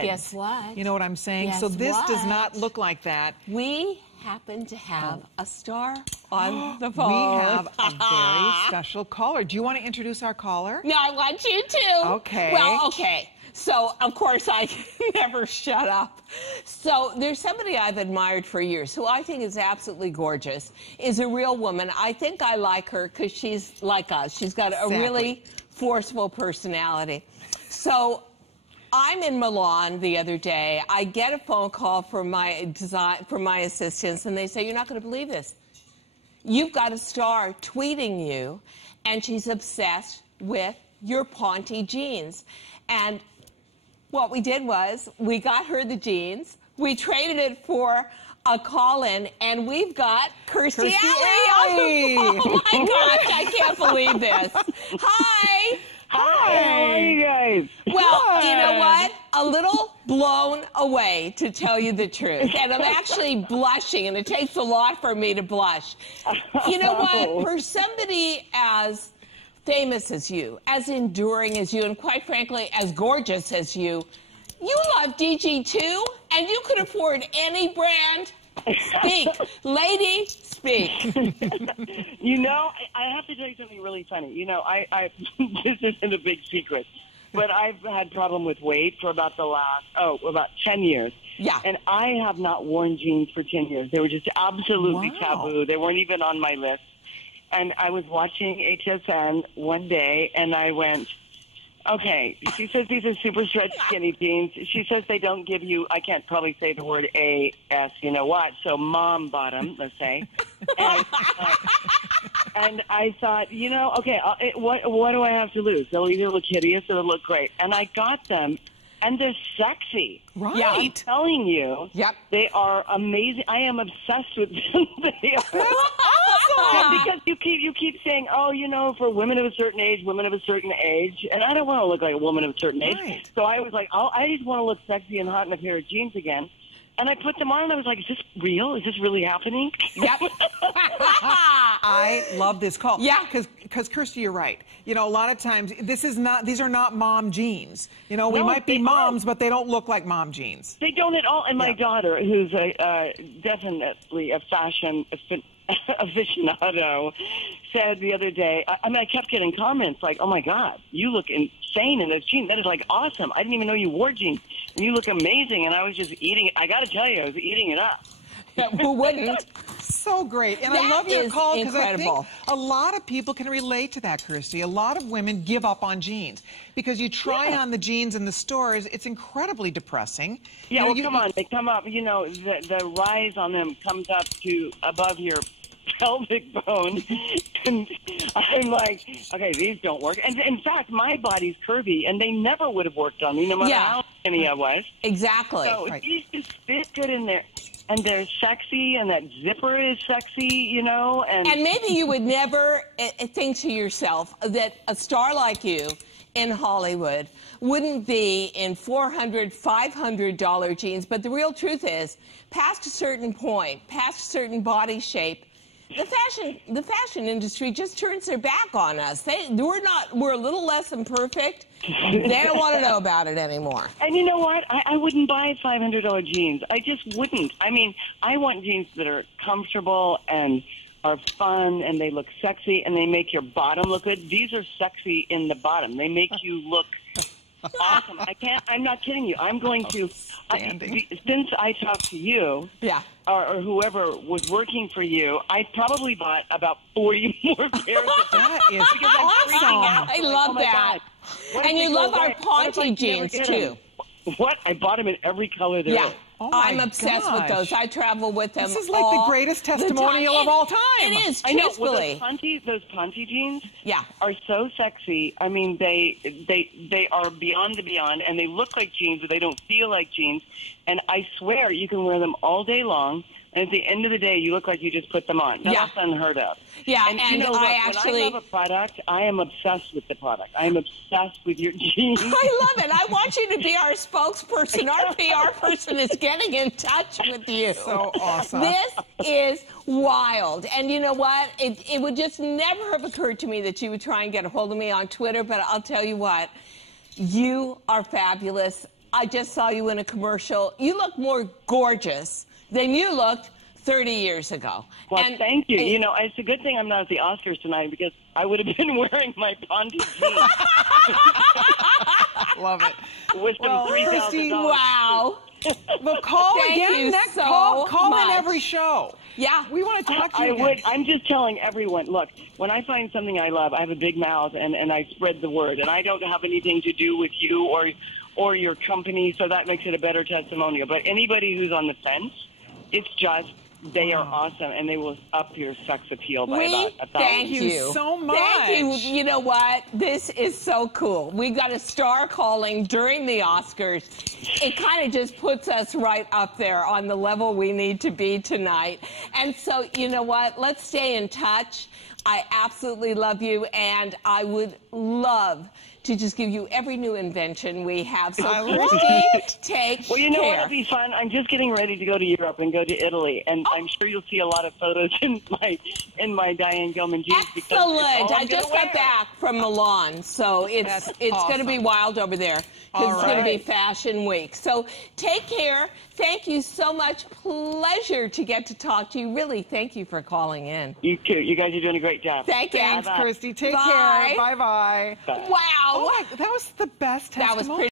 Guess what? You know what I'm saying? Guess so this what? does not look like that. We happen to have a star on the phone. We have a very special caller. Do you want to introduce our caller? No, I want you to. Okay. Well, okay. So, of course, I never shut up. So, there's somebody I've admired for years who I think is absolutely gorgeous, is a real woman. I think I like her because she's like us. She's got a really forceful personality. So, I'm in Milan the other day. I get a phone call from my assistants, and they say, "You're not going to believe this. You've got a star tweeting you, and she's obsessed with your Ponte jeans." And what we did was we got her the jeans, we traded it for a call-in, and we've got Kirstie Alley. Oh my gosh, I can't believe this. Hi. Hi, how are you guys? Well, you know what? A little blown away, to tell you the truth. And I'm actually blushing, and it takes a lot for me to blush. You know what? For somebody as famous as you, as enduring as you, and quite frankly, as gorgeous as you, you love DG too, and you could afford any brand. Speak. Lady, speak. You know, I have to tell you something really funny. You know, I this isn't a big secret, but I've had problem with weight for about the last, about 10 years. Yeah. And I have not worn jeans for 10 years. They were just absolutely taboo. They weren't even on my list. And I was watching HSN one day, and I went, okay, she says these are super stretch skinny jeans. She says they don't give you, I can't probably say the word A-S, you know what, so mom bottom, let's say. And I thought, you know, okay, what do I have to lose? They'll either look hideous or they'll look great. And I got them, and they're sexy. Right. Yeah, I'm telling you, they are amazing. I am obsessed with them. They are. Because you keep saying, oh, you know, for women of a certain age, and I don't want to look like a woman of a certain age. Right. So I was like, oh, I just want to look sexy and hot in a pair of jeans again. And I put them on, and I was like, is this real? Is this really happening? Yep. I love this call. Yeah. Because Kirstie, you're right. You know, a lot of times, these are not mom jeans. You know, we might be moms, but they don't look like mom jeans. They don't at all. And my daughter, who's definitely a fashion aficionado, said the other day, I kept getting comments like, oh my God, you look insane in those jeans. That is like awesome. I didn't even know you wore jeans. And you look amazing. And I was just eating it. I got to tell you, I was eating it up. Who wouldn't? So great. And I love your call because I think a lot of people can relate to that, Kirstie. A lot of women give up on jeans because you try on the jeans in the stores. It's incredibly depressing. Yeah, well, come on. They come up, you know, the rise on them comes up to above your pelvic bone. And I'm like, okay, these don't work. And in fact, my body's curvy, and they never would have worked on me no matter how skinny I was. Exactly. So these just fit good in there. And they're sexy, and that zipper is sexy, you know. And maybe you would never think to yourself that a star like you in Hollywood wouldn't be in $400, $500 jeans. But the real truth is, past a certain point, past a certain body shape, the fashion industry just turns their back on us. We're a little less than perfect. They don't want to know about it anymore. And you know what? I wouldn't buy $500 jeans. I just wouldn't. I mean, I want jeans that are comfortable and are fun, and they look sexy, and they make your bottom look good. These are sexy in the bottom. They make you look awesome. I'm not kidding you. I'm going to, since I talked to you, or whoever was working for you, I probably bought about 40 more pairs of that is awesome. I love that. And you love our Ponte jeans, too. What? I bought them in every color there is. Oh I'm obsessed with those. I travel with them. This is like the greatest testimonial of all time. It is, I know. truthfully. Well, those Ponte jeans are so sexy. I mean, they are beyond the beyond, and they look like jeans, but they don't feel like jeans. And I swear you can wear them all day long. And at the end of the day, you look like you just put them on. Now, that's unheard of. Yeah, and you know, when I love a product, I am obsessed with the product. I am obsessed with your jeans. I love it. I want you to be our spokesperson. Our PR person is getting in touch with you. So awesome. This is wild. And you know what? It would just never have occurred to me that you would try and get a hold of me on Twitter, but I'll tell you what. You are fabulous. I just saw you in a commercial. You look more gorgeous than you looked 30 years ago. Well, and, thank you. You know, it's a good thing I'm not at the Oscars tonight because I would have been wearing my bondage jeans. Love it. With some $3,000. Wow. Well, call Thank again you next. so Call in much. every show. Yeah. We want to talk to you I again. would. I'm just telling everyone, look, when I find something I love, I have a big mouth and I spread the word. And I don't have anything to do with you or your company, so that makes it a better testimonial. But anybody who's on the fence, it's just, they are awesome, and they will up your sex appeal by about 1,000. Thank you so much. Thank you. You know what? This is so cool. We got a star calling during the Oscars. It kind of just puts us right up there on the level we need to be tonight. And so, you know what? Let's stay in touch. I absolutely love you, and I would love to just give you every new invention we have. So, Kirstie, take care. Well, you know what will be fun? I'm just getting ready to go to Europe and go to Italy, and I'm sure you'll see a lot of photos in my Diane Gilman jeans. Excellent! I just got back from Milan, so it's going to be wild over there because it's going to be Fashion Week. So take care. Thank you so much. Pleasure to get to talk to you. Really, thank you for calling in. You too. You guys are doing a great job. Thank you. Thanks, Kirstie. Take care. Bye-bye. Wow. Oh, that was the best testimony. That was pretty.